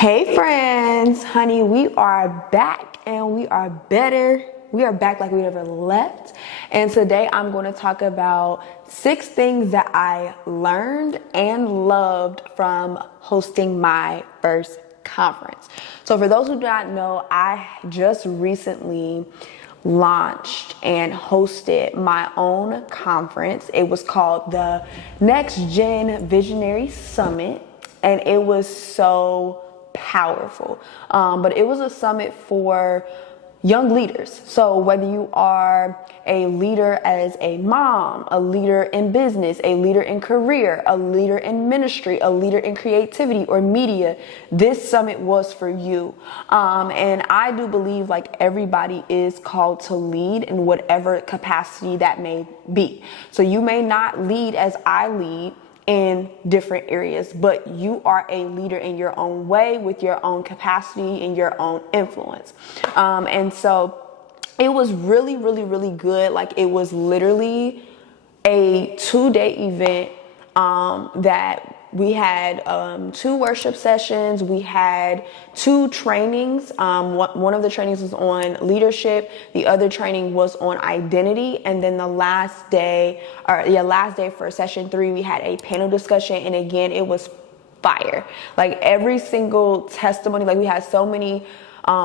Hey friends, honey, we are back and we are better. We are back like we never left. And today I'm going to talk about 6 things that I learned and loved from hosting my first conference. So for those who do not know, I just recently launched and hosted my own conference. It was called the Next Gen Visionaries Summit, and it was so powerful. But it was a summit for young leaders. So whether you are a leader as a mom, a leader in business, a leader in career, a leader in ministry, a leader in creativity or media, this summit was for you. And I do believe like everybody is called to lead in whatever capacity that may be. So you may not lead as I lead in different areas, but you are a leader in your own way with your own capacity and your own influence. And so it was really, really, really good. Like it was literally a 2-day event that we had 2 worship sessions. We had 2 trainings. One of the trainings was on leadership. The other training was on identity. And then the last day for session 3, we had a panel discussion. And again, it was fire. Like every single testimony, like we had so many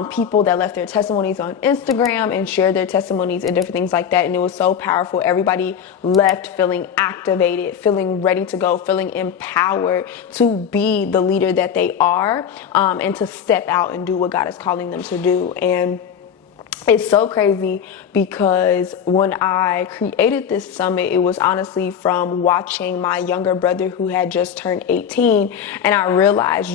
people that left their testimonies on Instagram and shared their testimonies and different things like that. And it was so powerful. Everybody left feeling activated, feeling ready to go, feeling empowered to be the leader that they are, and to step out and do what God is calling them to do. And it's so crazy because when I created this summit, it was honestly from watching my younger brother who had just turned 18. And I realized,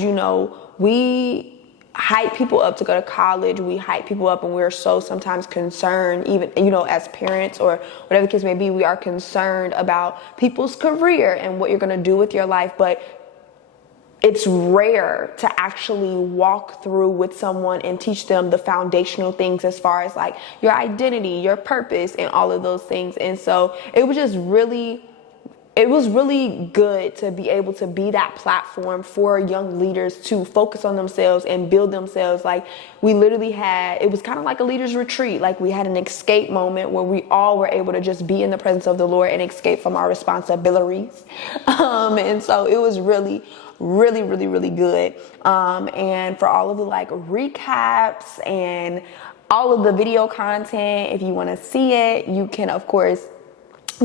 we hype people up to go to college. We hype people up and we're so sometimes concerned, even, as parents or whatever the case may be, we are concerned about people's career and what you're going to do with your life. But it's rare to actually walk through with someone and teach them the foundational things as far as like your identity, your purpose, and all of those things. And so it was just really good to be able to be that platform for young leaders to focus on themselves and build themselves. Like we literally it was kind of like a leader's retreat. Like we had an escape moment where we all were able to just be in the presence of the Lord and escape from our responsibilities. And so it was really, really, really, really good. And for all of the like recaps and all of the video content, if you want to see it, you can of course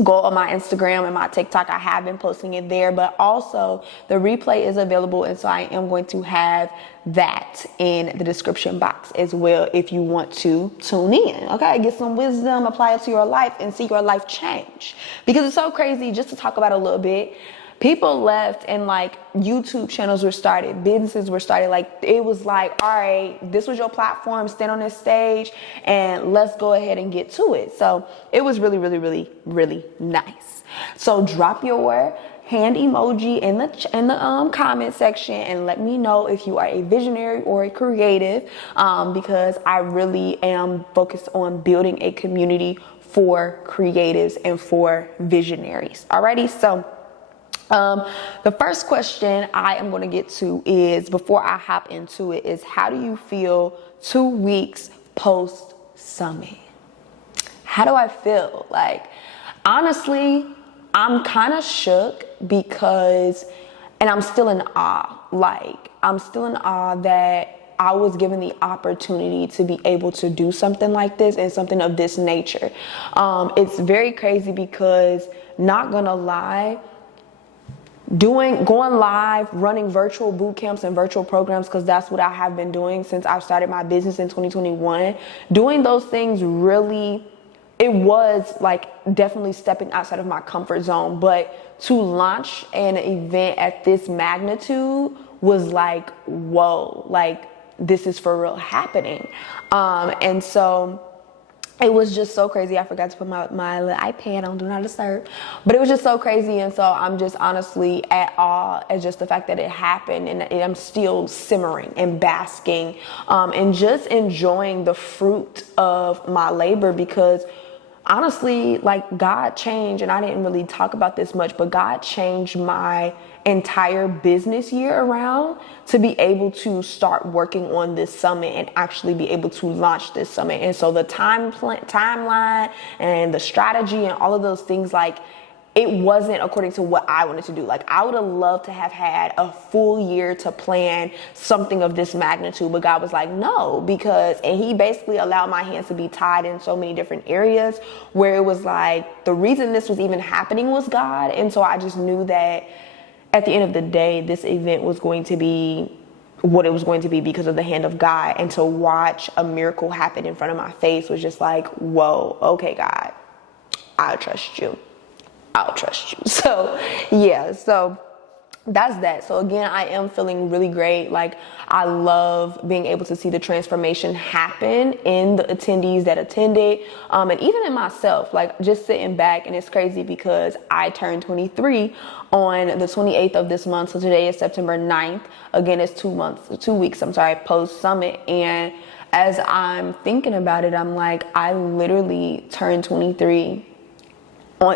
go on my Instagram and my TikTok. I have been posting it there, but also the replay is available. And so I am going to have that in the description box as well if you want to tune in. Okay, get some wisdom, apply it to your life and see your life change. Because it's so crazy, just to talk about it a little bit. People left and like YouTube channels were started, businesses were started. Like it was like, all right, this was your platform, stand on this stage and let's go ahead and get to it. So it was really, really, really, really nice. So drop your hand emoji in the comment section and let me know if you are a visionary or a creative, because I really am focused on building a community for creatives and for visionaries. Alrighty, so the first question I am going to get to is, before I hop into it, is how do you feel 2 weeks post summit? How do I feel? Like, honestly, I'm kind of shook because, and I'm still in awe. Like, I'm still in awe that I was given the opportunity to be able to do something like this and something of this nature. It's very crazy because, not gonna lie, going live, running virtual boot camps and virtual programs, because that's what I have been doing since I started my business in 2021. Doing those things really, it was like definitely stepping outside of my comfort zone. But to launch an event at this magnitude was like, whoa, like this is for real happening. And so it was just so crazy. I forgot to put my little iPad on Do Not Disturb. But it was just so crazy. And so I'm just honestly at awe at just the fact that it happened. And I'm still simmering and basking and just enjoying the fruit of my labor, because honestly, like God changed, and I didn't really talk about this much, but God changed my entire business year around to be able to start working on this summit and actually be able to launch this summit. And so the timeline and the strategy and all of those things, like, it wasn't according to what I wanted to do. Like, I would have loved to have had a full year to plan something of this magnitude, but God was like, no, and he basically allowed my hands to be tied in so many different areas where it was like, the reason this was even happening was God. And so I just knew that at the end of the day, this event was going to be what it was going to be because of the hand of God. And to watch a miracle happen in front of my face was just like, whoa, okay, God, I'll trust you. So yeah, so that's that. So again, I am feeling really great. Like, I love being able to see the transformation happen in the attendees that attended, and even in myself, like, just sitting back. And it's crazy because I turned 23 on the 28th of this month. So today is September 9th. Again, it's 2 weeks, post summit. And as I'm thinking about it, I'm like, I literally turned 23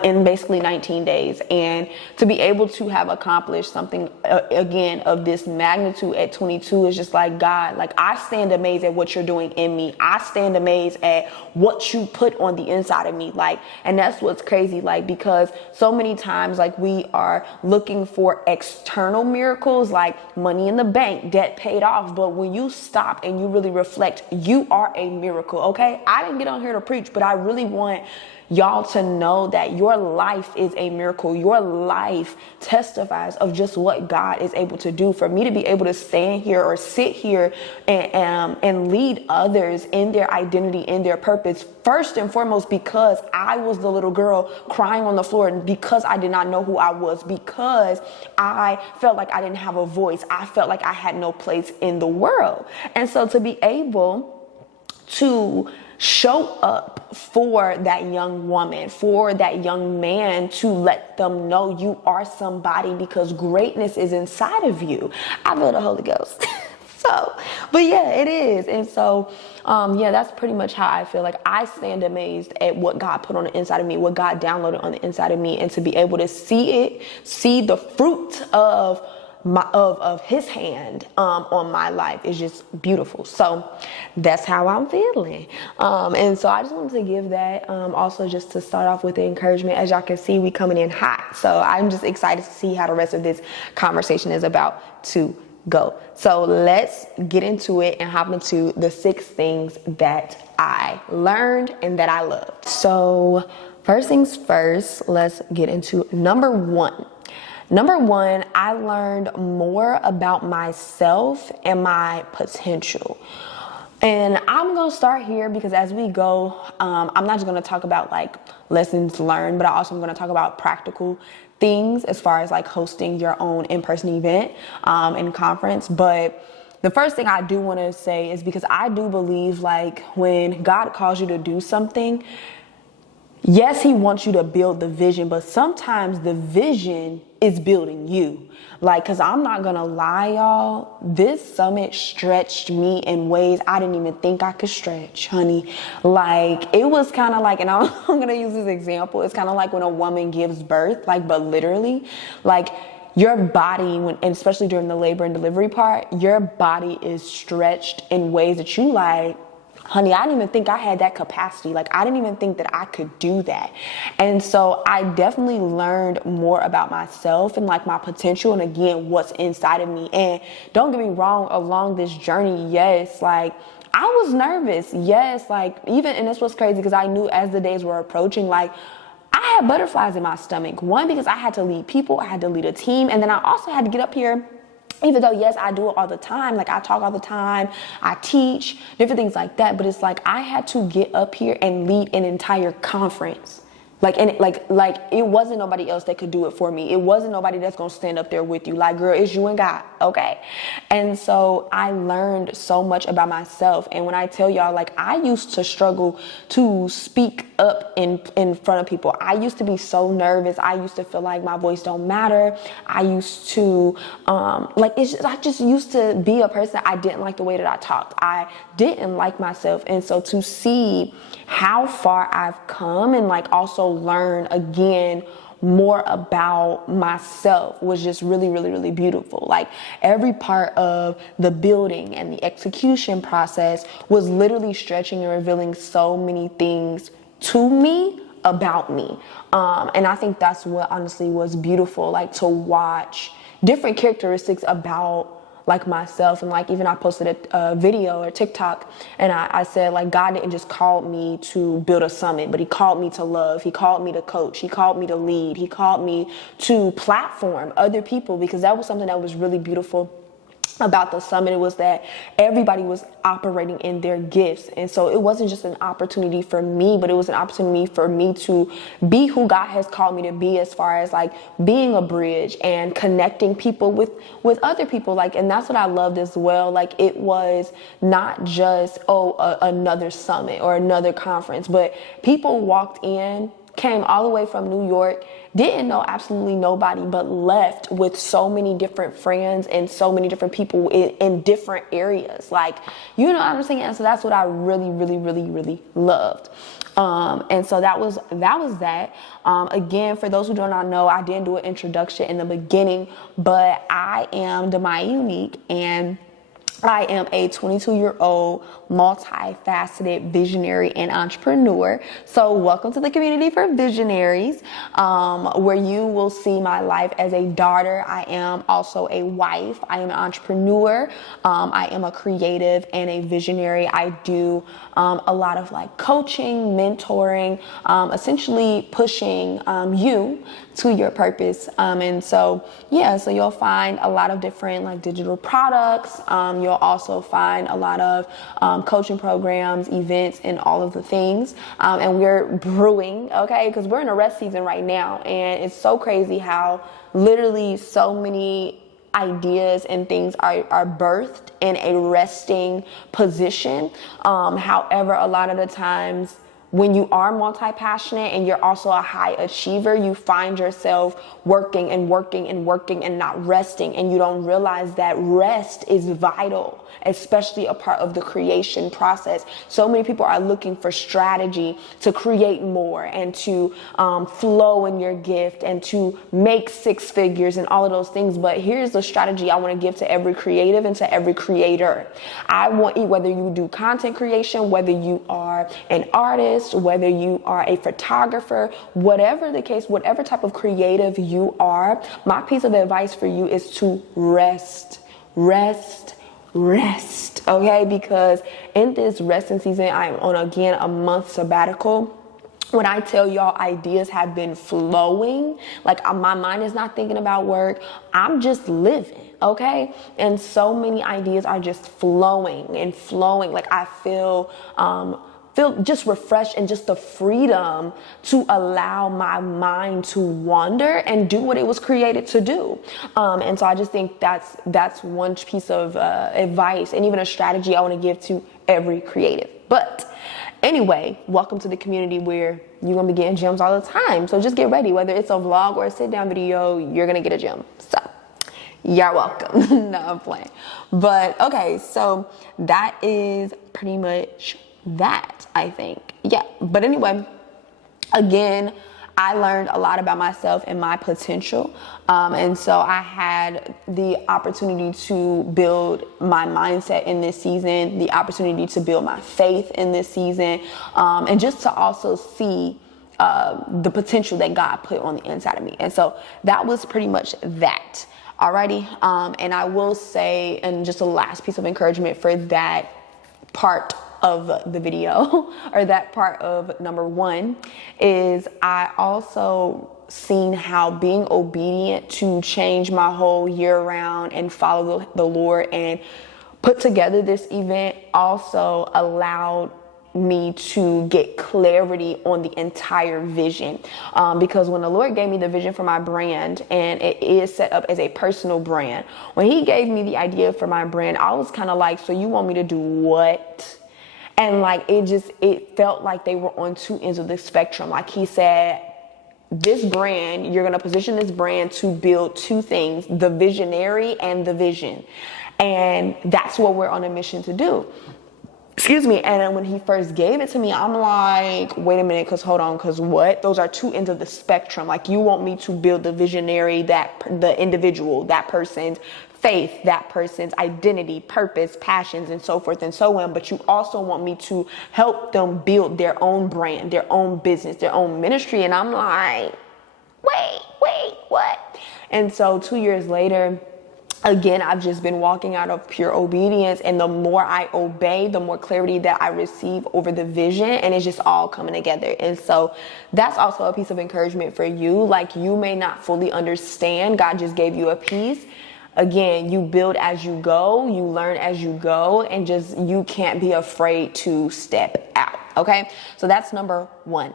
in basically 19 days. And to be able to have accomplished something again of this magnitude at 22 is just like, God, like, I stand amazed at what you're doing in me. I stand amazed at what you put on the inside of me. Like, and that's what's crazy, like, because so many times, like, we are looking for external miracles, like money in the bank, debt paid off. But when you stop and you really reflect, you are a miracle. Okay, I didn't get on here to preach, but I really want y'all to know that your life is a miracle. Your life testifies of just what God is able to do. For me to be able to stand here or sit here and lead others in their identity, in their purpose, first and foremost, because I was the little girl crying on the floor, and because I did not know who I was, because I felt like I didn't have a voice. I felt like I had no place in the world. And so to be able to show up for that young woman, for that young man, to let them know you are somebody because greatness is inside of you. I feel the Holy Ghost. But yeah, it is. And so, yeah, that's pretty much how I feel. Like, I stand amazed at what God put on the inside of me, what God downloaded on the inside of me, and to be able to see the fruit of his hand on my life is just beautiful. So that's how I'm feeling. And so I just wanted to give that also just to start off with the encouragement. As y'all can see, we coming in hot. So I'm just excited to see how the rest of this conversation is about to go. So let's get into it and hop into the 6 things that I learned and that I loved. So first things first, let's get into number 1. Number 1, I learned more about myself and my potential. And I'm going to start here because as we go, I'm not just going to talk about like lessons learned, but I also am going to talk about practical things as far as like hosting your own in-person event and conference. But the first thing I do want to say is because I do believe, like, when God calls you to do something, yes, he wants you to build the vision, but sometimes the vision is building you. Like, cause I'm not gonna lie, y'all, this summit stretched me in ways I didn't even think I could stretch, honey. Like, it was kind of like, and I'm gonna use this example. It's kind of like when a woman gives birth, like, but literally, like, your body, and especially during the labor and delivery part, your body is stretched in ways that you like, honey, I didn't even think I had that capacity. Like, I didn't even think that I could do that. And so I definitely learned more about myself and like my potential and again, what's inside of me. And don't get me wrong, along this journey, yes, like I was nervous. Yes, like even, and this was crazy because I knew as the days were approaching, like I had butterflies in my stomach. One, because I had to lead people, I had to lead a team. And then I also had to get up here. Even though, yes, I do it all the time, like I talk all the time, I teach, different things like that, but it's like I had to get up here and lead an entire conference. Like it wasn't nobody else that could do it for me. It wasn't nobody that's gonna stand up there with you. Like, girl, it's you and God, okay? And so I learned so much about myself. And when I tell y'all, like, I used to struggle to speak up in front of people. I used to be so nervous. I used to feel like my voice don't matter. I used to I just used to be a person. I didn't like the way that I talked. I didn't like myself. And so to see how far I've come and like also learn again more about myself was just really, really, really beautiful. Like every part of the building and the execution process was literally stretching and revealing so many things to me about me. And I think that's what honestly was beautiful, like to watch different characteristics about like myself. And like even I posted a video or TikTok and I said like God didn't just call me to build a summit, but he called me to love, he called me to coach, he called me to lead, he called me to platform other people, because that was something that was really beautiful about the summit. It was that everybody was operating in their gifts. And so it wasn't just an opportunity for me, but it was an opportunity for me to be who God has called me to be, as far as like being a bridge and connecting people with other people. Like, and that's what I loved as well. Like it was not just, another summit or another conference, but people walked in, came all the way from New York, didn't know absolutely nobody, but left with so many different friends and so many different people in different areas. Like, you know what I'm saying? And so that's what I really, really, really, really loved. And so that was that. Again, for those who do not know, I didn't do an introduction in the beginning, but I am Demaya Unique, and I am a 22-year-old multifaceted visionary and entrepreneur. So welcome to the community for Visionaries, where you will see my life as a daughter. I am also a wife. I am an entrepreneur. I am a creative and a visionary. I do a lot of like coaching, mentoring, essentially pushing you to your purpose. And so, yeah, so you'll find a lot of different like digital products. You'll also find a lot of coaching programs, events, and all of the things. And we're brewing, okay, because we're in a rest season right now. And it's so crazy how literally so many ideas and things are birthed in a resting position. However, a lot of the times, when you are multi-passionate and you're also a high achiever, you find yourself working and working and working and not resting. And you don't realize that rest is vital, especially a part of the creation process. So many people are looking for strategy to create more and to flow in your gift and to make six figures and all of those things. But here's the strategy I want to give to every creative and to every creator. I want you, whether you do content creation, whether you are an artist, whether you are a photographer, whatever the case, whatever type of creative you are, my piece of advice for you is to rest, okay? Because in this resting season, I'm on, again, a month sabbatical. When I tell y'all ideas have been flowing, like my mind is not thinking about work, I'm just living, okay? And so many ideas are just flowing and flowing. Like I feel just refreshed and just the freedom to allow my mind to wander and do what it was created to do. And so I just think that's one piece of advice and even a strategy I want to give to every creative. But anyway, welcome to the community where you're going to be getting gems all the time. So just get ready. Whether it's a vlog or a sit down video, you're going to get a gem. So you're welcome. No, I'm playing. But okay, so that is pretty much that, I think. Yeah. But anyway, again, I learned a lot about myself and my potential. And so I had the opportunity to build my mindset in this season, the opportunity to build my faith in this season, and just to also see the potential that God put on the inside of me. And so that was pretty much that. Alrighty. And I will say, and just a last piece of encouragement for that part of the video, or that part of number one, is I also seen how being obedient to change my whole year round and follow the Lord and put together this event also allowed me to get clarity on the entire vision, because when the Lord gave me the vision for my brand, and it is set up as a personal brand, when he gave me the idea for my brand, I was kind of like, so you want me to do what? And like it felt like they were on two ends of the spectrum. Like he said, this brand, you're going to position this brand to build two things, the visionary and the vision. And that's what we're on a mission to do. Excuse me. And then when he first gave it to me, I'm like, wait a minute, hold on, what? Those are two ends of the spectrum. Like, you want me to build the visionary, the individual, that person's faith, that person's identity, purpose, passions, and so forth and so on. But you also want me to help them build their own brand, their own business, their own ministry. And I'm like, wait, what? And so 2 years later, again, I've just been walking out of pure obedience, and the more I obey, the more clarity that I receive over the vision, and it's just all coming together. And so that's also a piece of encouragement for you. Like, you may not fully understand. God just gave you a piece. Again, you build as you go, you learn as you go, and just, you can't be afraid to step out. Okay, so that's number one.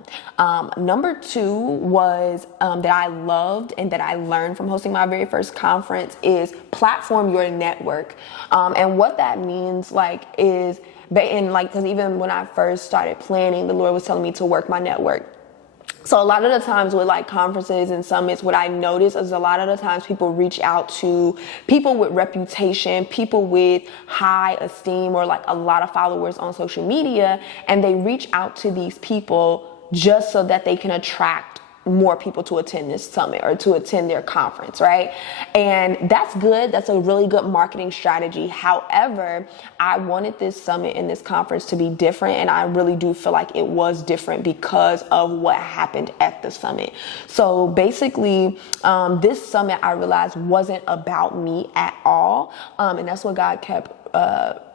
Number two was that I loved and that I learned from hosting my very first conference is platform your network. And what that means, is, because even when I first started planning, the Lord was telling me to work my network. So a lot of the times with conferences and summits, what I notice is a lot of the times people reach out to people with reputation, people with high esteem, or a lot of followers on social media, and they reach out to these people just so that they can attract more people to attend this summit or to attend their conference, right? And that's good. That's a really good marketing strategy. However, I wanted this summit and this conference to be different, and I really do feel like it was different because of what happened at the summit. So basically, this summit, I realized, wasn't about me at all, and that's what God kept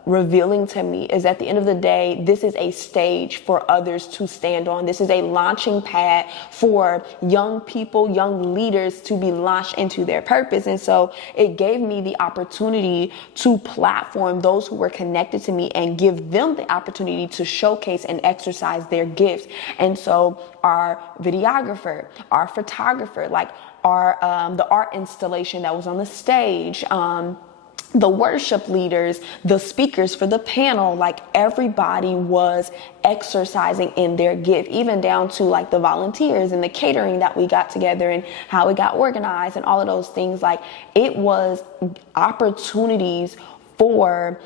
revealing to me, is at the end of the day, this is a stage for others to stand on. This is a launching pad for young people, young leaders to be launched into their purpose. And so it gave me the opportunity to platform those who were connected to me and give them the opportunity to showcase and exercise their gifts. And so our videographer, our photographer, the art installation that was on the stage, the worship leaders, the speakers for the panel, everybody was exercising in their gift, even down to the volunteers and the catering that we got together and how it got organized and all of those things. It was opportunities for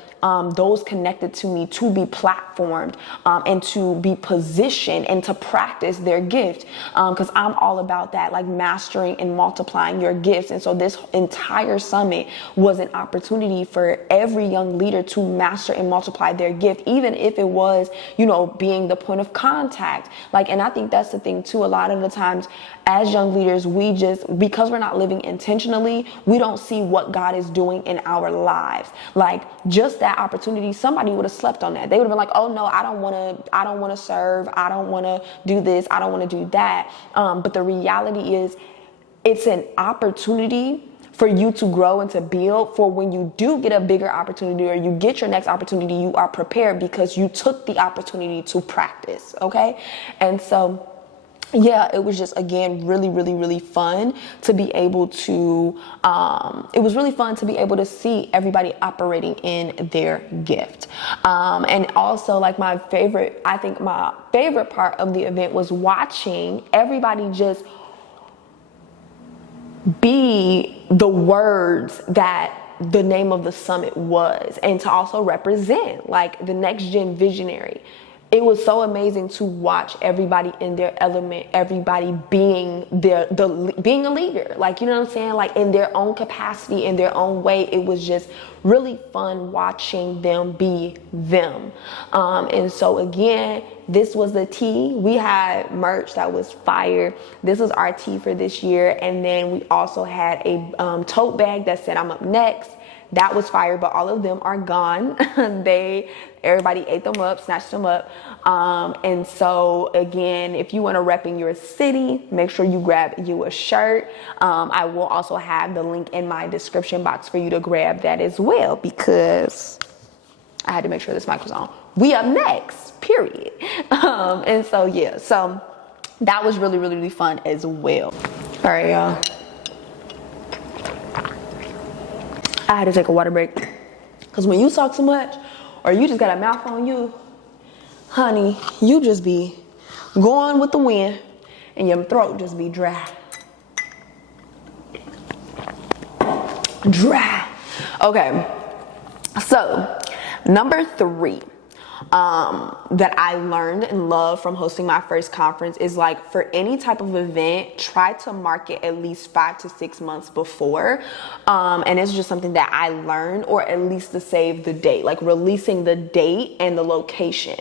those connected to me to be platformed and to be positioned and to practice their gift, because I'm all about that, mastering and multiplying your gifts. And so this entire summit was an opportunity for every young leader to master and multiply their gift, even if it was, being the point of contact. And I think that's the thing too. A lot of the times as young leaders, because we're not living intentionally, we don't see what God is doing in our lives. Just that opportunity, somebody would have slept on that. They would have been like, oh no, I don't want to serve. I don't want to do this. I don't want to do that. But the reality is, it's an opportunity for you to grow and to build, for when you do get a bigger opportunity or you get your next opportunity, you are prepared because you took the opportunity to practice. Okay. And so, yeah, it was just, again, really, really, really fun to be able to, it was really fun to be able to see everybody operating in their gift. And also, my favorite part of the event was watching everybody just be the words that the name of the summit was, and to also represent the next gen visionary. It was so amazing to watch everybody in their element, everybody being being a leader, you know what I'm saying? In their own capacity, in their own way. It was just really fun watching them be them. And so again, this was the tea. We had merch that was fire. This was our tea for this year. And then we also had a tote bag that said, "I'm up next." That was fire, but all of them are gone. Everybody ate them up, snatched them up. And so again, if you want to rep in your city, make sure you grab you a shirt. I will also have the link in my description box for you to grab that as well, because I had to make sure this mic was on we up next, period. And so, yeah, so that was really, really, really fun as well. All right, y'all. I had to take a water break because when you talk too much or you just got a mouth on you, honey, you just be going with the wind and your throat just be dry. Dry. Okay, so number 3 that I learned and love from hosting my first conference is like, for any type of event, try to market at least 5 to 6 months before. And it's just something that I learned, or at least to save the date, like releasing the date and the location.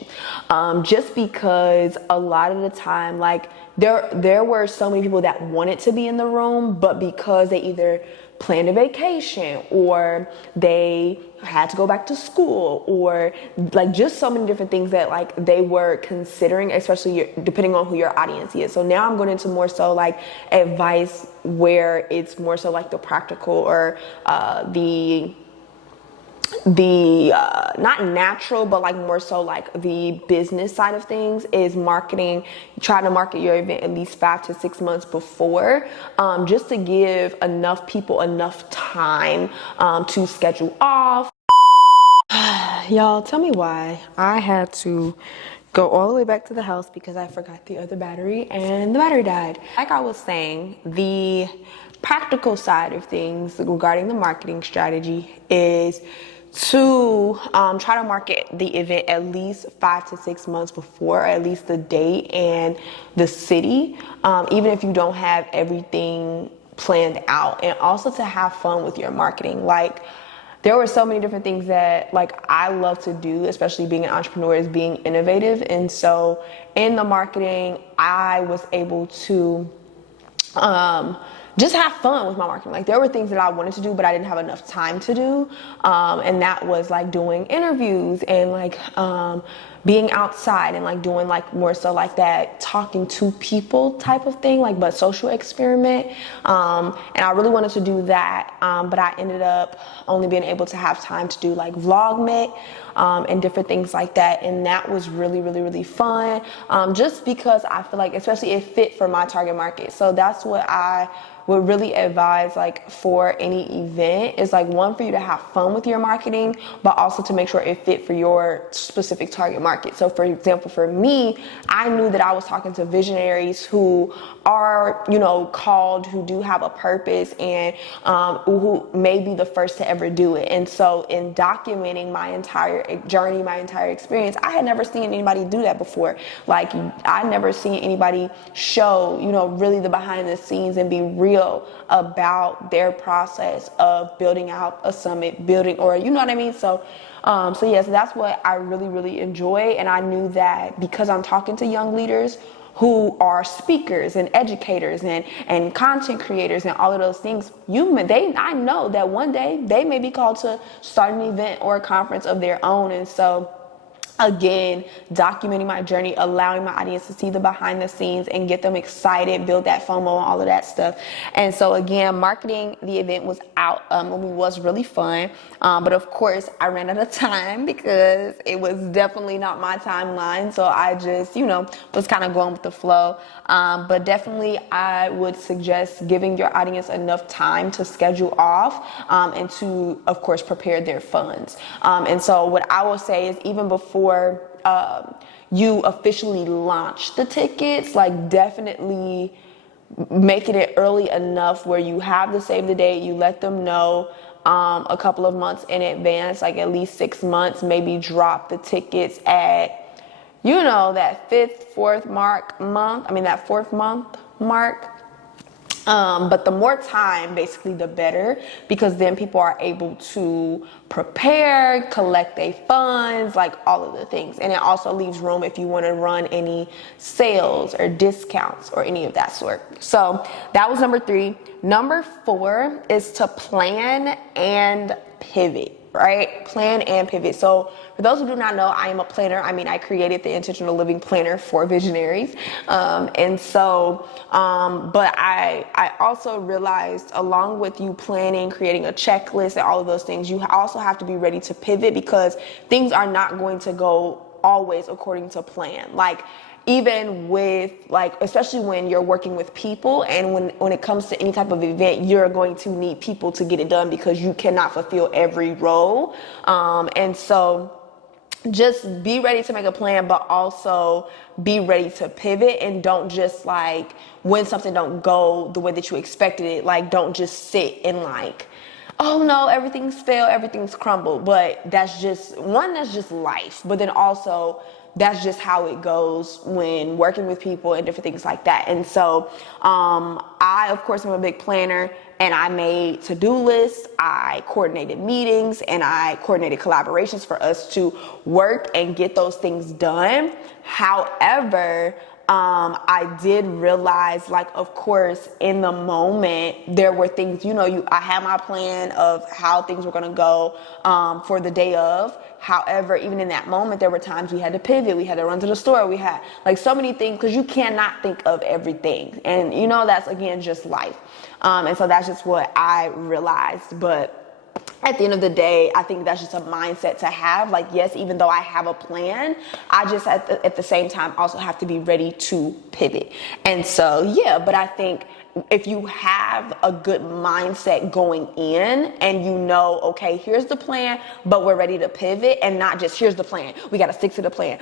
Just because a lot of the time, like there were so many people that wanted to be in the room, but because they either planned a vacation or they had to go back to school, or like just so many different things that like they were considering, especially depending on who your audience is. So now I'm going into more so like advice where it's more so like the practical or the not natural, but like more so like the business side of things is marketing. Try to market your event at least 5 to 6 months before, just to give enough people enough time to schedule off. Y'all, tell me why I had to go all the way back to the house because I forgot the other battery and the battery died. Like I was saying, the practical side of things regarding the marketing strategy is to try to market the event at least 5 to 6 months before, or at least the date and the city, even if you don't have everything planned out, and also to have fun with your marketing. Like, there were so many different things that like I love to do, especially being an entrepreneur, is being innovative. And so in the marketing, I was able to just have fun with my marketing. Like, there were things that I wanted to do, but I didn't have enough time to do. And that was like doing interviews and like being outside and like doing like more so like that talking to people type of thing, like, but social experiment. And I really wanted to do that. But I ended up only being able to have time to do like Vlogmas and different things like that. And that was really, really, really fun. Just because I feel like, especially it fit for my target market. So that's what I would really advise, like, for any event, is like, one, for you to have fun with your marketing, but also to make sure it fit for your specific target market. So for example, for me, I knew that I was talking to visionaries who are, you know, called, who do have a purpose, and who may be the first to ever do it. And so in documenting my entire journey, my entire experience, I had never seen anybody do that before. Like, I never seen anybody show, you know, really the behind the scenes and be real about their process of building out a summit, building, or you know what I mean? So yes, that's what I really, really enjoy. And I knew that because I'm talking to young leaders who are speakers and educators and content creators and all of those things, I know that one day they may be called to start an event or a conference of their own. And so again, documenting my journey, allowing my audience to see the behind the scenes and get them excited, build that FOMO and all of that stuff. And so again, marketing the event was was really fun. But of course, I ran out of time because it was definitely not my timeline. So I just, you know, was kind of going with the flow. But definitely I would suggest giving your audience enough time to schedule off and to, of course, prepare their funds. And so what I will say is, even before you officially launch the tickets, like, definitely making it early enough where you have the save the date, you let them know a couple of months in advance, like at least 6 months, maybe drop the tickets at, you know, that fourth month mark. But the more time, basically, the better, because then people are able to prepare, collect their funds, like all of the things. And it also leaves room if you want to run any sales or discounts or any of that sort. So that was number 3. Number 4 is to plan and pivot. right? Plan and pivot. So for those who do not know, I am a planner. I created the Intentional Living Planner for Visionaries. But I also realized, along with you planning, creating a checklist and all of those things, you also have to be ready to pivot, because things are not going to go always according to plan. Like, even with, like, especially when you're working with people, and when it comes to any type of event, you're going to need people to get it done, because you cannot fulfill every role. And so just be ready to make a plan, but also be ready to pivot, and don't just, like, when something don't go the way that you expected it, like, don't just sit and like, oh no, everything's failed, everything's crumbled. But that's just life. But then also, that's just how it goes when working with people and different things like that. And so I, of course, am a big planner, and I made to-do lists, I coordinated meetings, and I coordinated collaborations for us to work and get those things done. However, I did realize, like, of course, in the moment, there were things, I had my plan of how things were going to go for the day of. However, even in that moment, there were times we had to pivot. We had to run to the store. We had, like, so many things, because you cannot think of everything. And, that's, again, just life. And so that's just what I realized. But at the end of the day, I think that's just a mindset to have. Like, yes, even though I have a plan, I just at the same time also have to be ready to pivot. And so, yeah, but I think if you have a good mindset going in, and okay, here's the plan, but we're ready to pivot, and not just here's the plan, we got to stick to the plan,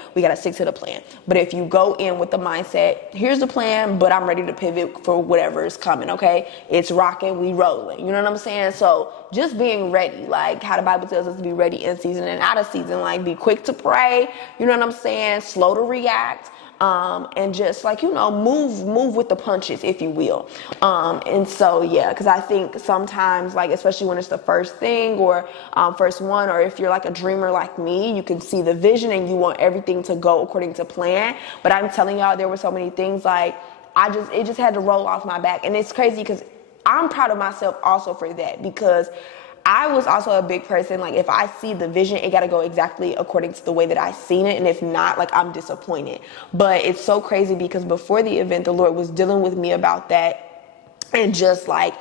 But if you go in with the mindset, here's the plan, but I'm ready to pivot for whatever is coming, okay? It's rocking, we rolling. You know what I'm saying? So just being ready, like how the Bible tells us to be ready in season and out of season, like be quick to pray, you know what I'm saying? Slow to react. And just, like, move with the punches, if you will. And so, yeah, because I think sometimes, like, especially when it's the first thing or first one, or if you're like a dreamer like me, you can see the vision and you want everything to go according to plan. But I'm telling y'all, there were so many things, like, it just had to roll off my back. And it's crazy, because I'm proud of myself also for that, because I was also a big person, like, if I see the vision, it got to go exactly according to the way that I seen it. And if not, like, I'm disappointed. But it's so crazy, because before the event, the Lord was dealing with me about that. And just, like,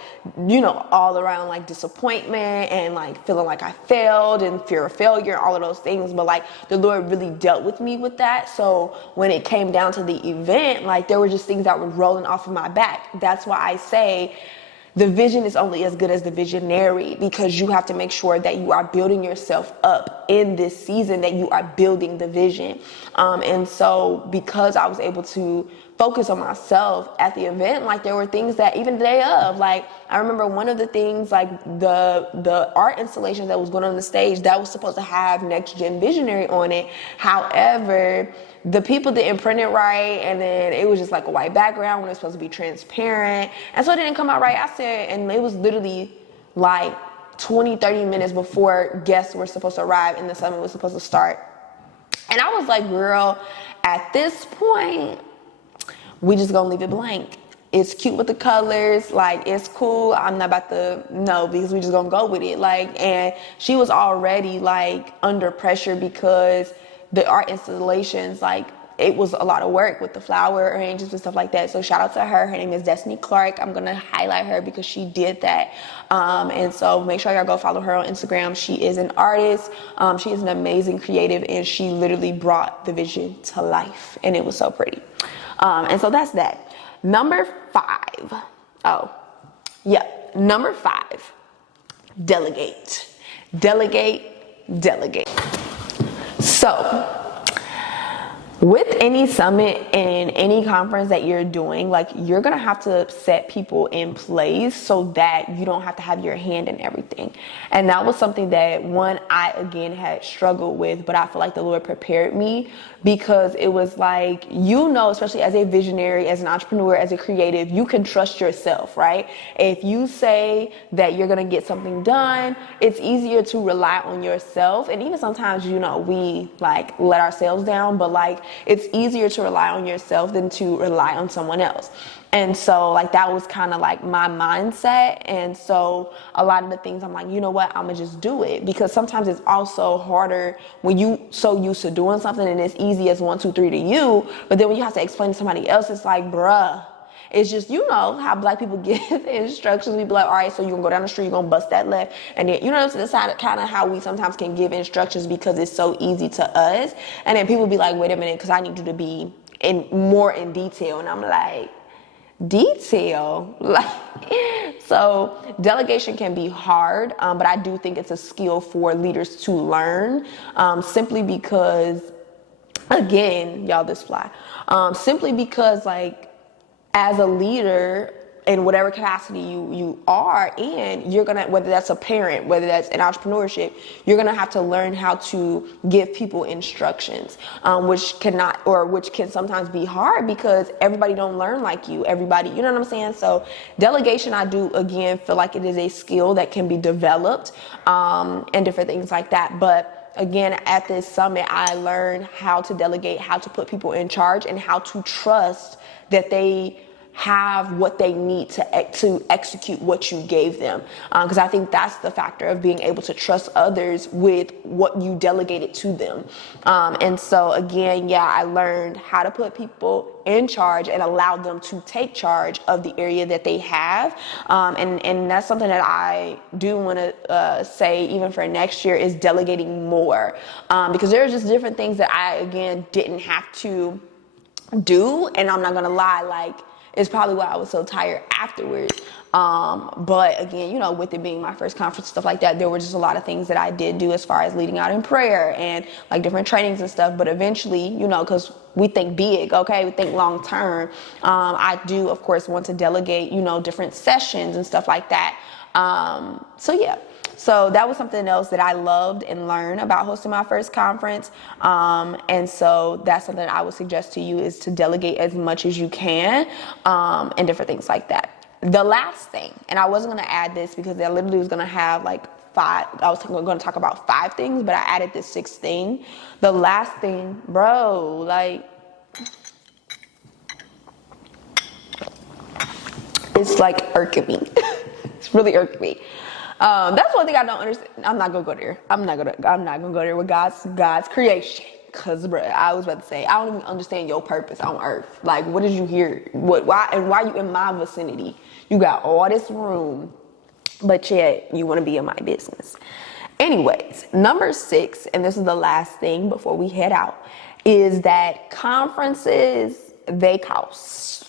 all around, like, disappointment and, like, feeling like I failed and fear of failure, all of those things. But, like, the Lord really dealt with me with that. So when it came down to the event, like, there were just things that were rolling off of my back. That's why I say the vision is only as good as the visionary, because you have to make sure that you are building yourself up in this season, that you are building the vision. And so because I was able to focus on myself at the event, like, there were things that even the day of, like, I remember one of the things, like, the art installation that was going on the stage, that was supposed to have Next Gen Visionary on it. However, the people didn't print it right, and then it was just like a white background when it's supposed to be transparent, and so it didn't come out right. I said, and it was literally like 20-30 minutes before guests were supposed to arrive and the summit was supposed to start. And I was like, girl, at this point, we just gonna leave it blank. It's cute with the colors, like, it's cool. I'm not about to, no, because we just gonna go with it. Like, and she was already, like, under pressure, because the art installations, like, it was a lot of work with the flower arrangements and stuff like that. So shout out to her. Her name is Destiny Clark. I'm going to highlight her because she did that. And so make sure y'all go follow her on Instagram. She is an artist. She is an amazing creative, and she literally brought the vision to life, and it was so pretty. And so that's that. Number 5. Number 5, delegate. Delegate. So with any summit and any conference that you're doing, like, you're going to have to set people in place so that you don't have to have your hand in everything. And that was something that, I again had struggled with, but I feel like the Lord prepared me, because it was like, especially as a visionary, as an entrepreneur, as a creative, you can trust yourself, right? If you say that you're going to get something done, it's easier to rely on yourself. And even sometimes, we, like, let ourselves down, but, like, it's easier to rely on yourself than to rely on someone else. And so like that was kind of like my mindset. And so a lot of the things I'm like, you know what, I'm gonna just do it, because sometimes it's also harder when you so used to doing something and it's easy as 1, 2, 3 to you, but then when you have to explain to somebody else, it's like, bruh, it's just, you know how black people give instructions. We be like, all right, so you're gonna go down the street, you're gonna bust that left, and then, you know, that's kind of how we sometimes can give instructions because it's so easy to us. And then people be like, wait a minute, because I need you to be more in detail, and I'm like, detail? Like, so delegation can be hard, but I do think it's a skill for leaders to learn, simply because, again, y'all, this fly, simply because, like, as a leader, in whatever capacity you are in, you're gonna, whether that's a parent, whether that's in entrepreneurship, you're gonna have to learn how to give people instructions, which can sometimes be hard because everybody don't learn like you. Everybody, you know what I'm saying? So delegation, I do again feel like it is a skill that can be developed, and different things like that. But again, at this summit, I learned how to delegate, how to put people in charge, and how to trust that they have what they need to execute what you gave them. Because I think that's the factor of being able to trust others with what you delegated to them. And so again, yeah, I learned how to put people in charge and allow them to take charge of the area that they have. And that's something that I do want to say even for next year, is delegating more. Because there's just different things that I, again, didn't have to do. And I'm not going to lie, like, it's probably why I was so tired afterwards. But again, you know, with it being my first conference, stuff like that, there were just a lot of things that I did do as far as leading out in prayer and like different trainings and stuff. But eventually, you know, because we think big, okay, we think long term. I do, of course, want to delegate, you know, different sessions and stuff like that. So yeah. So that was something else that I loved and learned about hosting my first conference. And so that's something I would suggest to you, is to delegate as much as you can, and different things like that. The last thing, and I wasn't going to add this because I literally was going to have like 5, I was going to talk about 5 things, but I added this 6th thing. The last thing, bro, like, it's like irking me. It's really irking me. That's one thing I don't understand. I'm not gonna go there. I'm not gonna go there with God's creation. Cause, bro, I was about to say, I don't even understand your purpose on earth. Like, what did you hear? Why you in my vicinity? You got all this room, but yet you want to be in my business. Anyways, number 6, and this is the last thing before we head out, is that conferences, they cost.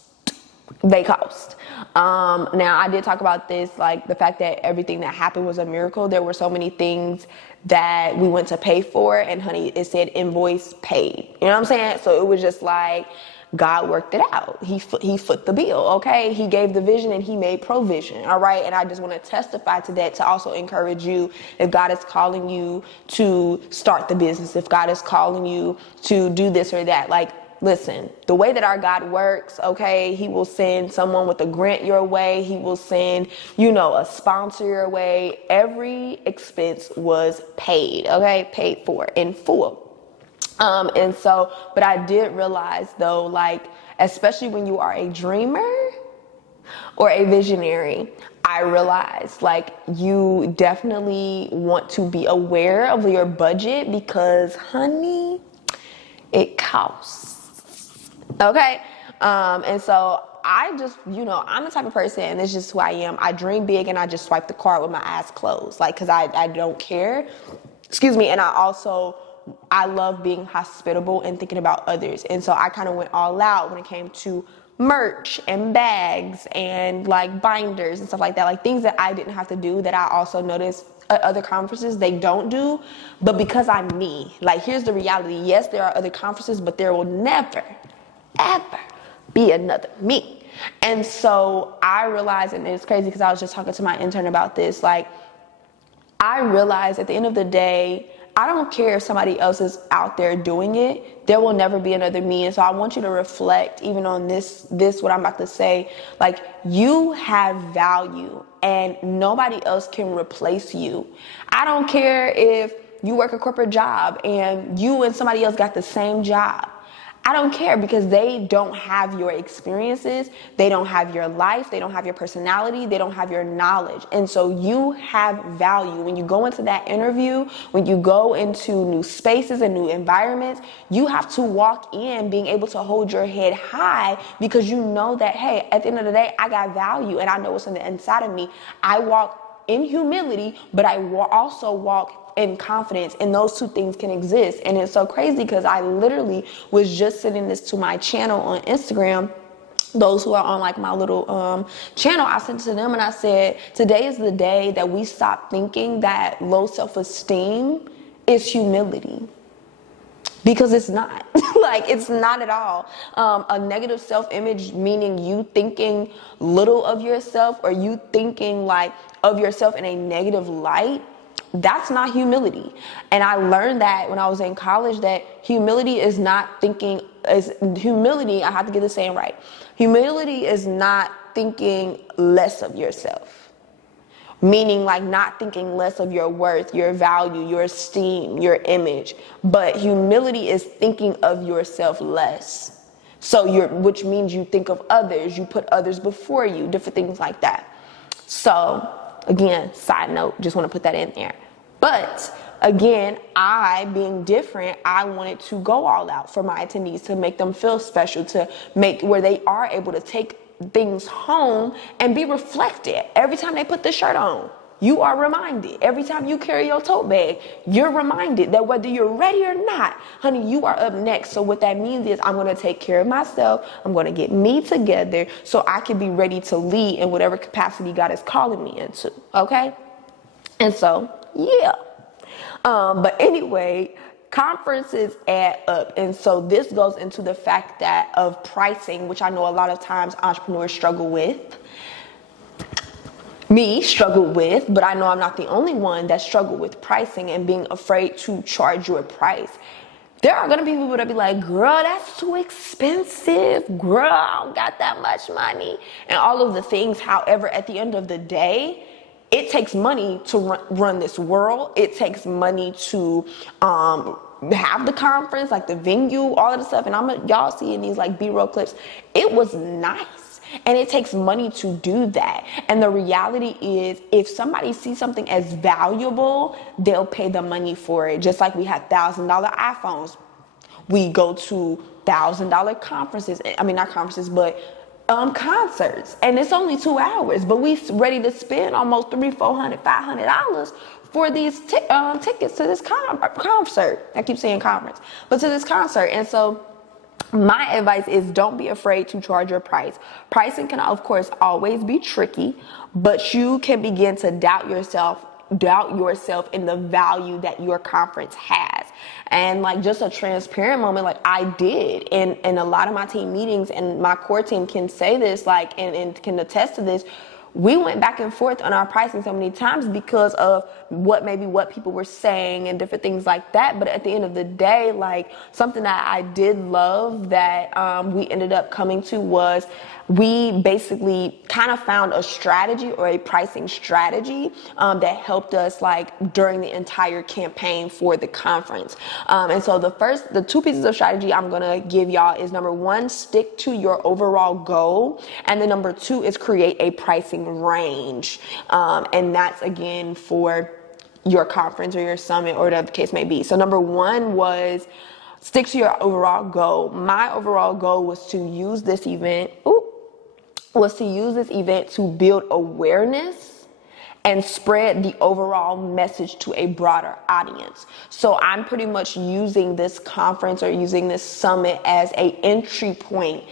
They cost. Now, I did talk about this, like the fact that everything that happened was a miracle. There were so many things that we went to pay for, and honey, it said invoice paid. You know what I'm saying? So it was just like, God worked it out. He foot the bill, okay? He gave the vision and he made provision, all right? And I just want to testify to that, to also encourage you, if God is calling you to start the business, if God is calling you to do this or that, like, listen, the way that our God works, okay, he will send someone with a grant your way. He will send, you know, a sponsor your way. Every expense was paid, okay, paid for in full. And so, but I did realize though, like, especially when you are a dreamer or a visionary, I realized like you definitely want to be aware of your budget, because honey, it costs. Okay. And so I just, you know, I'm the type of person, and it's just who I am. I dream big and I just swipe the card with my eyes closed. Like, cause I don't care. Excuse me. And I love being hospitable and thinking about others. And so I kind of went all out when it came to merch and bags and like binders and stuff like that. Like things that I didn't have to do, that I also noticed at other conferences they don't do. But because I'm me, like, here's the reality. Yes, there are other conferences, but there will never, ever be another me. And so I realized, and it's crazy because I was just talking to my intern about this, like, I realized at the end of the day, I don't care if somebody else is out there doing it. There will never be another me. And so I want you to reflect even on this, what I'm about to say. Like, you have value and nobody else can replace you. I don't care if you work a corporate job and you and somebody else got the same job. I don't care, because they don't have your experiences, they don't have your life, they don't have your personality, they don't have your knowledge. And so you have value. When you go into that interview, when you go into new spaces and new environments, you have to walk in being able to hold your head high, because you know that, hey, at the end of the day, I got value and I know what's on the inside of me. I walk in humility, but I also walk in confidence, and those two things can exist. And it's so crazy, because I literally was just sending this to my channel on Instagram. Those who are on like my little channel, I sent it to them and I said, today is the day that we stop thinking that low self-esteem is humility. Because it's not. Like, it's not at all. A negative self-image, meaning you thinking little of yourself, or you thinking like of yourself in a negative light, that's not humility. And I learned that when I was in college, that humility is not thinking, humility, I have to get this saying right. Humility is not thinking less of yourself. Meaning like not thinking less of your worth, your value, your esteem, your image. But humility is thinking of yourself less. So which means you think of others, you put others before you, different things like that. So again, side note, just want to put that in there. But again, I, being different, I wanted to go all out for my attendees, to make them feel special, to make where they are able to take things home and be reflected. Every time they put the shirt on, you are reminded. Every time you carry your tote bag, you're reminded that whether you're ready or not, honey, you are up next. So what that means is I'm going to take care of myself. I'm going to get me together so I can be ready to lead in whatever capacity God is calling me into. Okay? And so, yeah. But anyway, conferences add up. And so this goes into the fact that of pricing, which I know a lot of times entrepreneurs struggle with. Me struggle with, but I know I'm not the only one that struggle with pricing and being afraid to charge your price. There are going to be people that be like, girl, that's too expensive. Girl, I don't got that much money. And all of the things. However, at the end of the day, it takes money to run this world. It takes money to have the conference, like the venue, all of the stuff. And y'all seeing these like B-roll clips. It was nice. And it takes money to do that. And the reality is, if somebody sees something as valuable, they'll pay the money for it. Just like we have $1,000 iPhones. We go to $1,000 conferences. I mean, not conferences, but concerts. And it's only 2 hours, but we ready to spend almost $300, $400, $500 for these tickets to this concert. I keep saying conference, but to this concert. And so my advice is, don't be afraid to charge your price. Pricing can, of course, always be tricky, but you can begin to doubt yourself in the value that your conference has. And like, just a transparent moment, like I did in a lot of my team meetings, and my core team can say this, like, and can attest to this. We went back and forth on our pricing so many times because of what people were saying and different things like that. But at the end of the day, like, something that I did love that we ended up coming to was, we basically kind of found a strategy, or a pricing strategy that helped us like during the entire campaign for the conference. And so the 2 pieces of strategy I'm gonna give y'all is, number 1, stick to your overall goal, and then number 2 is create a pricing range. And that's again for your conference or your summit, or whatever the case may be. So number 1 was stick to your overall goal. My overall goal was to use this event. To build awareness and spread the overall message to a broader audience. So I'm pretty much using this conference or using this summit as a entry point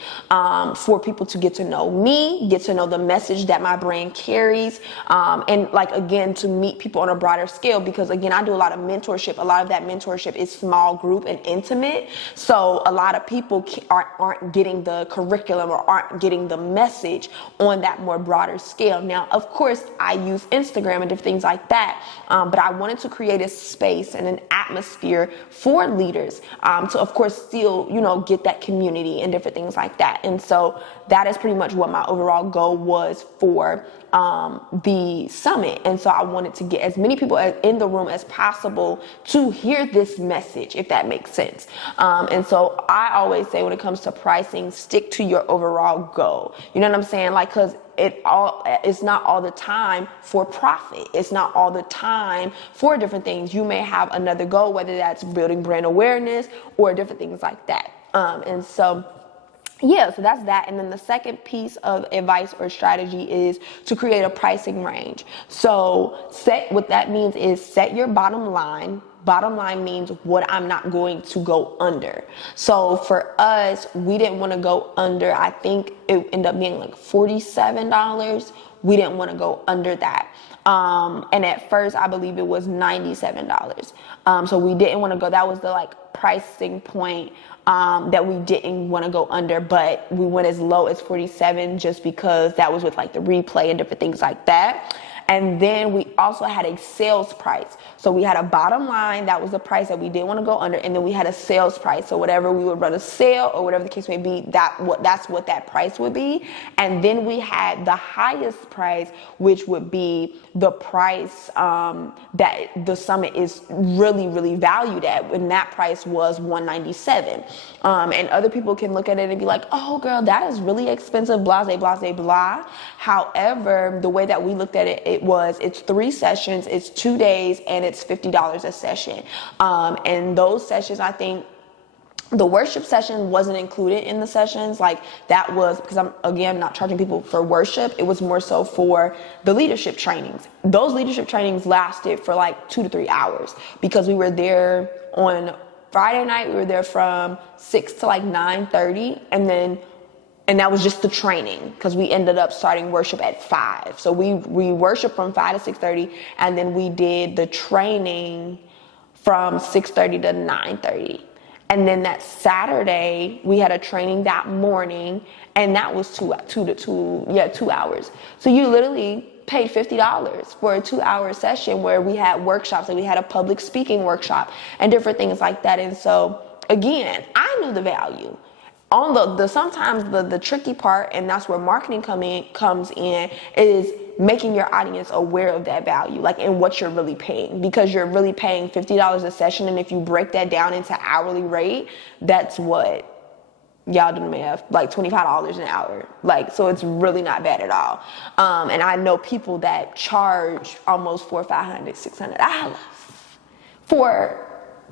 for people to get to know me, get to know the message that my brand carries, and like, again, to meet people on a broader scale, because again, I do a lot of mentorship. A lot of that mentorship is small group and intimate. So a lot of people aren't getting the curriculum or aren't getting the message on that more broader scale. Now, of course, I use Instagram and different things like that. But I wanted to create a space and an atmosphere for leaders to, of course, still, get that community and different things like that. And so that is pretty much what my overall goal was for the summit. And so I wanted to get as many people in the room as possible to hear this message, if that makes sense. And so I always say, when it comes to pricing, stick to your overall goal. You know what I'm saying? Like, cause it's not all the time for profit. It's not all the time for different things. You may have another goal, whether that's building brand awareness or different things like that. And so that's that. And then the second piece of advice or strategy is to create a pricing range. So what that means is set your bottom line. Bottom line means what I'm not going to go under. So for us, we didn't want to go under, I think it ended up being like $47. We didn't want to go under that. And at first, I believe it was $97. So we didn't want to go, that was the pricing point that we didn't want to go under, but we went as low as 47 just because that was with the replay and different things like that. And then we also had a sales price. So we had a bottom line, that was the price that we didn't want to go under, and then we had a sales price. So whatever we would run a sale or whatever the case may be, that's what that price would be. And then we had the highest price, which would be the price that the summit is really, really valued at. And that price was $197. And other people can look at it and be like, oh girl, that is really expensive, blah, blah, blah, blah. However, the way that we looked at it, it's 3 sessions, it's 2 days, and it's $50 a session. And those sessions, I think the worship session wasn't included in the sessions. That was because I'm not charging people for worship. It was more so for the leadership trainings. Those leadership trainings lasted for 2 to 3 hours because we were there on Friday night. We were there from 6 to 9:30, and that was just the training because we ended up starting worship at 5. So we worshiped from 5 to 6:30, and then we did the training from 6:30 to 9:30. And then that Saturday, we had a training that morning, and that was 2 hours. So you literally paid $50 for a 2-hour session where we had workshops, and we had a public speaking workshop and different things like that. And so again, I knew the value. On sometimes the tricky part, and that's where marketing comes in, is making your audience aware of that value, and what you're really paying, because you're really paying $50 a session. And if you break that down into hourly rate, that's what y'all do the math, $25 an hour. So it's really not bad at all. And I know people that charge almost $400, $500, $600 for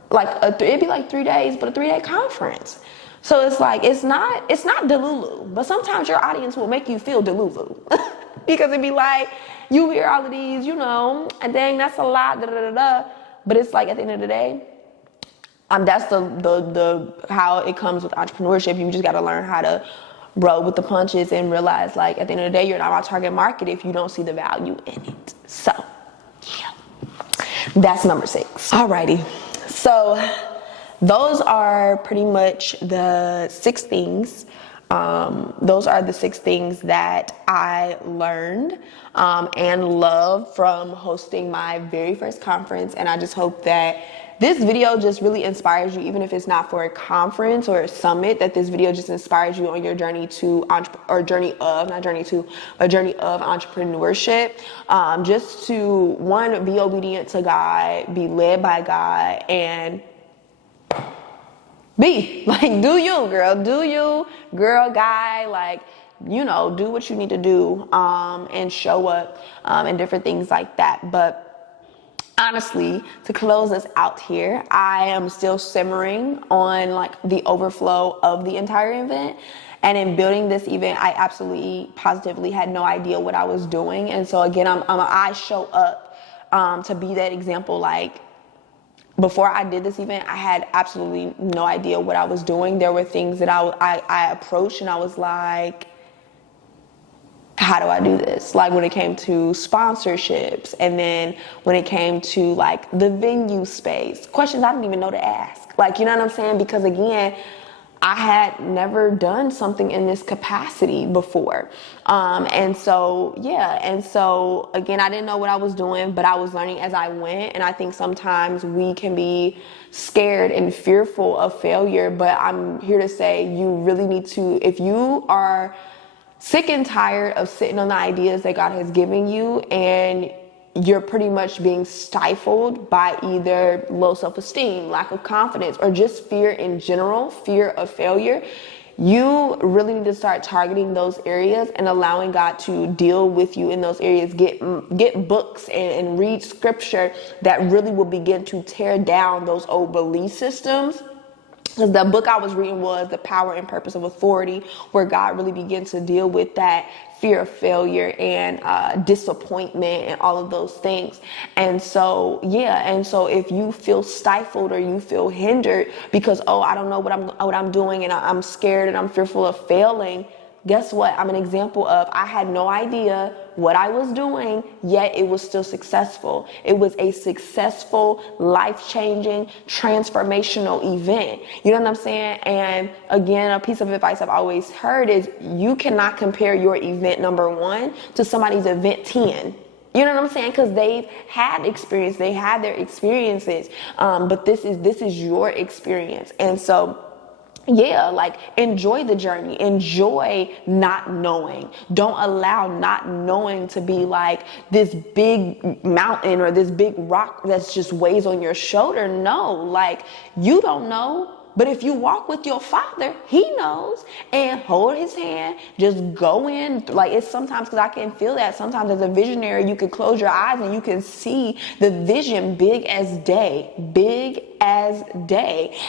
it'd be 3 days, but a 3-day conference. So it's it's not Delulu, but sometimes your audience will make you feel Delulu because it'd be you hear all of these, and dang, that's a lot, da da da da. But it's at the end of the day, that's the how it comes with entrepreneurship. You just got to learn how to roll with the punches and realize at the end of the day, you're not my target market if you don't see the value in it. So yeah, that's number 6. Alrighty, so those are pretty much the 6 things. Those are the 6 things that I learned and love from hosting my very first conference. And I just hope that this video just really inspires you, even if it's not for a conference or a summit, that this video just inspires you on your journey to journey of entrepreneurship. Just to, 1, be obedient to God, be led by God, and do you, girl, guy, do what you need to do, and show up, and different things like that. But honestly, to close us out here, I am still simmering on the overflow of the entire event. And in building this event, I absolutely positively had no idea what I was doing. And so again, I show up, to be that example. Before I did this event, I had absolutely no idea what I was doing. There were things that I approached and I was like, how do I do this? When it came to sponsorships, and then when it came to the venue space, questions I didn't even know to ask. You know what I'm saying? Because again, I had never done something in this capacity before. And so again, I didn't know what I was doing, but I was learning as I went. And I think sometimes we can be scared and fearful of failure, but I'm here to say you really need to, if you are sick and tired of sitting on the ideas that God has given you and you're pretty much being stifled by either low self-esteem, lack of confidence, or just fear in general, fear of failure, you really need to start targeting those areas and allowing God to deal with you in those areas. Get books and read scripture that really will begin to tear down those old belief systems. Because the book I was reading was The Power and Purpose of Authority, where God really began to deal with that fear of failure and disappointment and all of those things. And so, if you feel stifled or you feel hindered because, I don't know what I'm doing and I'm scared and I'm fearful of failing, guess what? I'm an example of I had no idea what I was doing, yet it was still successful. It was a successful, life-changing, transformational event. You know what I'm saying? And again, a piece of advice I've always heard is you cannot compare your event number 1 to somebody's event 10. You know what I'm saying? Because they've had experience, they had their experiences, but this is your experience. And so enjoy the journey, enjoy not knowing. Don't allow not knowing to be like this big mountain or this big rock that's just weighs on your shoulder. No, like you don't know. But if you walk with your Father, He knows, and hold His hand, just go in. Like it's sometimes, because I can feel that sometimes as a visionary, you can close your eyes and you can see the vision big as day.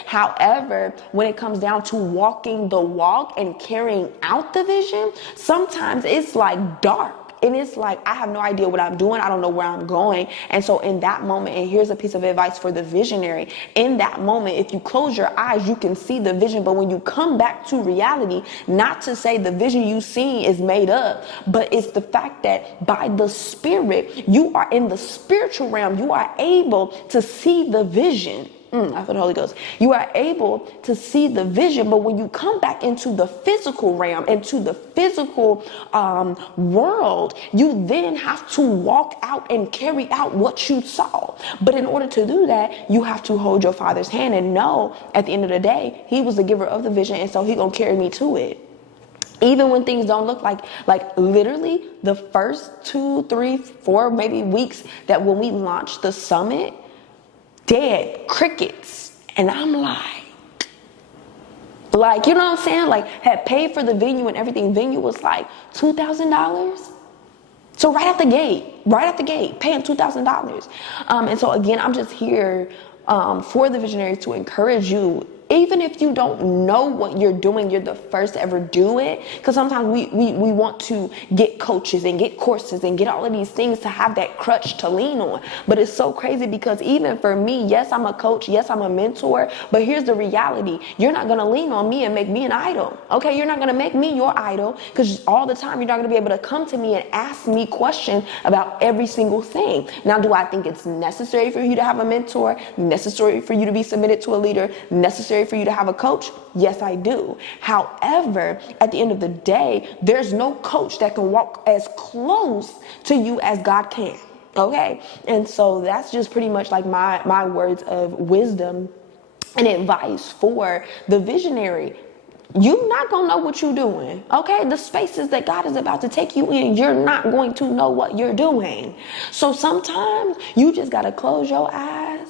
However, when it comes down to walking the walk and carrying out the vision, sometimes it's like dark. And it's like, I have no idea what I'm doing. I don't know where I'm going. And so in that moment, and here's a piece of advice for the visionary. In that moment, if you close your eyes, you can see the vision. But when you come back to reality, not to say the vision you see is made up, but it's the fact that by the Spirit, you are in the spiritual realm. You are able to see the vision. I feel the Holy Ghost. You are able to see the vision, but when you come back into the physical realm, into the physical world, you then have to walk out and carry out what you saw. But in order to do that, you have to hold your Father's hand and know at the end of the day, He was the giver of the vision, and so He gonna carry me to it. Even when things don't look like literally the first 2, 3, 4 maybe weeks that when we launched the summit, dead crickets. And I'm like, you know what I'm saying? Like, had paid for the venue and everything. Venue was like $2,000. So right out the gate, paying $2,000. And so again, I'm just here for the visionaries to encourage you. Even if you don't know what you're doing, you're the first to ever do it. Because sometimes we want to get coaches and get courses and get all of these things to have that crutch to lean on. But it's so crazy because even for me, yes, I'm a coach. Yes, I'm a mentor. But here's the reality. You're not going to lean on me and make me an idol. Okay, you're not going to make me your idol because all the time you're not going to be able to come to me and ask me questions about every single thing. Now, do I think it's necessary for you to have a mentor? Necessary for you to be submitted to a leader? Necessary for you to have a coach? Yes, I do. However, at the end of the day, there's no coach that can walk as close to you as God can. Okay? And so that's just pretty much like my words of wisdom and advice for the visionary. You're not going to know what you're doing. Okay? The spaces that God is about to take you in, you're not going to know what you're doing. So sometimes you just got to close your eyes.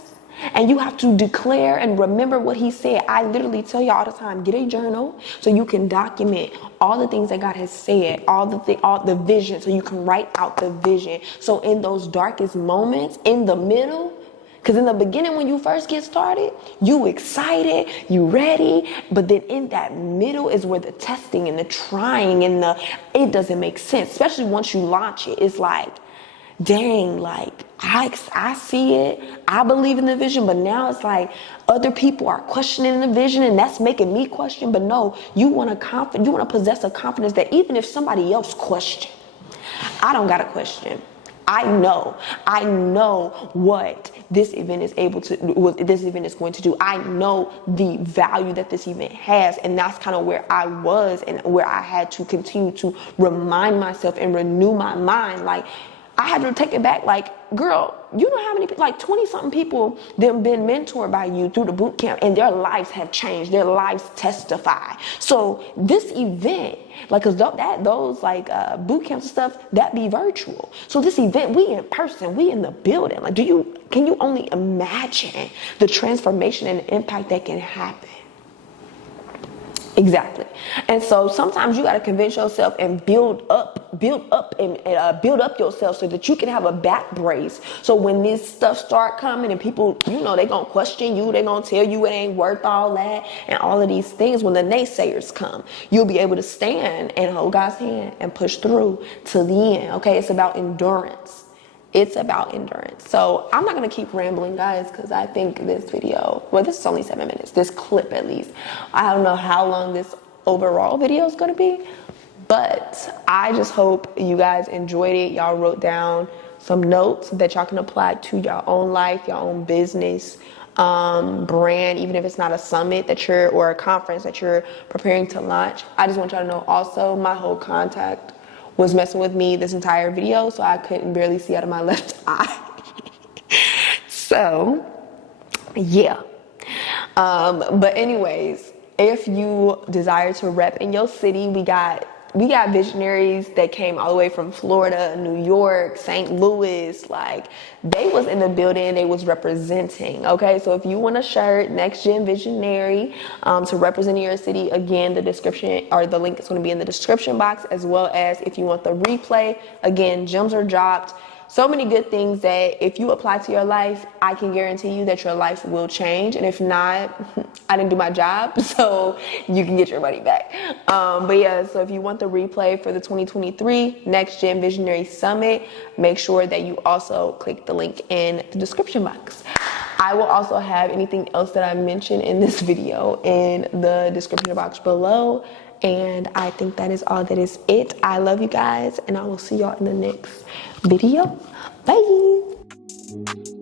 And you have to declare and remember what He said. I literally tell you all the time, get a journal so you can document all the things that God has said, all the vision, so you can write out the vision. So in those darkest moments, in the middle, because in the beginning when you first get started, you excited, you ready, but then in that middle is where the testing and the trying and it doesn't make sense, especially once you launch it. It's like, dang, like I see it, I believe in the vision, but now it's like other people are questioning the vision and that's making me question. But no, you want to possess a confidence that even if somebody else question, I don't got to question. I know what this event is what this event is going to do. I know the value that this event has, and that's kind of where I was and where I had to continue to remind myself and renew my mind. Like, I had to take it back. Like, girl, you know how many people, like 20 something people, they've been mentored by you through the boot camp, and their lives have changed. Their lives testify. So this event, like, cause those boot camps and stuff, that be virtual. So this event, we in person, we in the building. Like, can you only imagine the transformation and the impact that can happen? Exactly. And so sometimes you got to convince yourself and build up yourself so that you can have a back brace. So when this stuff start coming and people, they going to question you, they going to tell you it ain't worth all that and all of these things, when the naysayers come, you'll be able to stand and hold God's hand and push through to the end. Okay. It's about endurance. It's about endurance. So I'm not going to keep rambling, guys, because I think this video, well, this is only 7 minutes, this clip at least. I don't know how long this overall video is going to be, but I just hope you guys enjoyed it. Y'all wrote down some notes that y'all can apply to your own life, your own business, brand, even if it's not a summit or a conference that you're preparing to launch. I just want y'all to know also, my whole contact was messing with me this entire video, so I couldn't barely see out of my left eye. So, yeah. But anyways, if you desire to rep in your city, we got visionaries that came all the way from Florida, New York, St. Louis. Like, they was in the building, they was representing. Okay, so if you want a shirt, Next Gen Visionary, to represent your city, again, the description or the link is going to be in the description box, as well as if you want the replay, again, gems are dropped. So many good things that if you apply to your life, I can guarantee you that your life will change. And if not, I didn't do my job, so you can get your money back. But yeah, so if you want the replay for the 2023 Next Gen Visionary Summit, make sure that you also click the link in the description box. I will also have anything else that I mentioned in this video in the description box below. And I think that is all that is it. I love you guys, and I will see y'all in the next video. Bye.